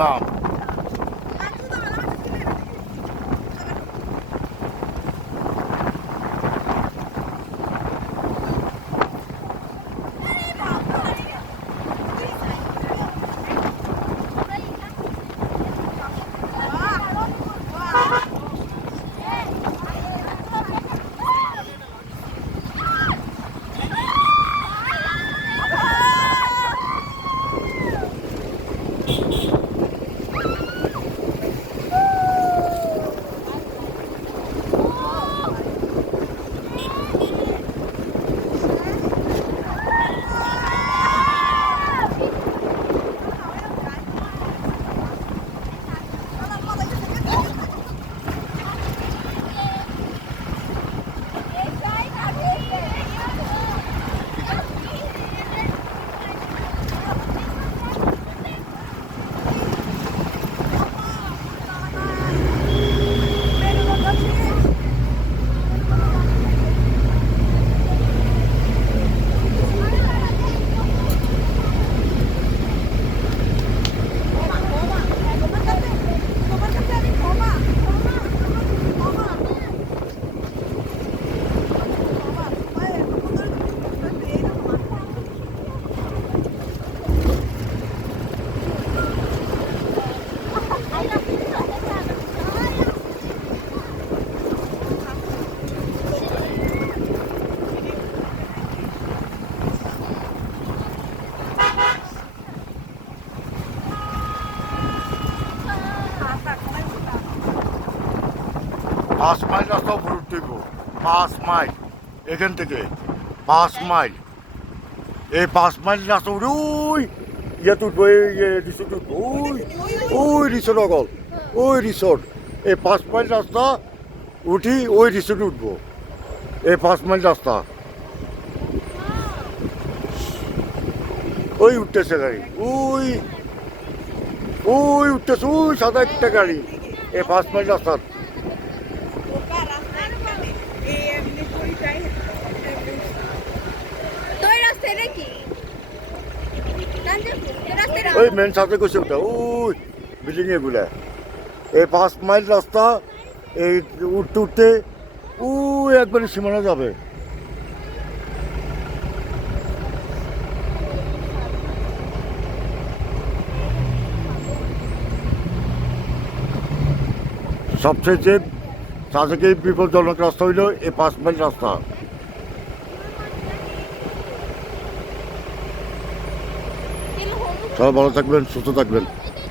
নাম। পাঁচ মাইল রাস্তা উপরে উঠতে হইব, 5 মাইল এখান থেকে, 5 মাইল। এই 5 মাইল রাস্তা উঠে ওই ইয়েতে উঠবো, এই রিসোর্ট উঠবো, ওই রিসোর্ট অগল, ওই রিসোর্ট। এই 5 মাইল রাস্তা উঠি ওই রিসোর্ট উঠবো, এই 5 মাইল রাস্তা। ওই উঠতেছে গাড়ি, ওই উঠতেছে, ওই সাদা একটা গাড়ি এই 5 মাইল রাস্তা। ওই মেন সাথে করছে ওটা, ওই বিল্ডিং এগুলা। এই 5 মাইল রাস্তা এই উঠতে উঠতে ওই একবারে সীমানা যাবে। সবচেয়ে তাদেরকে বিপজ্জনক রাস্তা হইল এই 5 মাইল রাস্তা। সবাই ভালো থাকবেন, সুস্থ থাকবেন।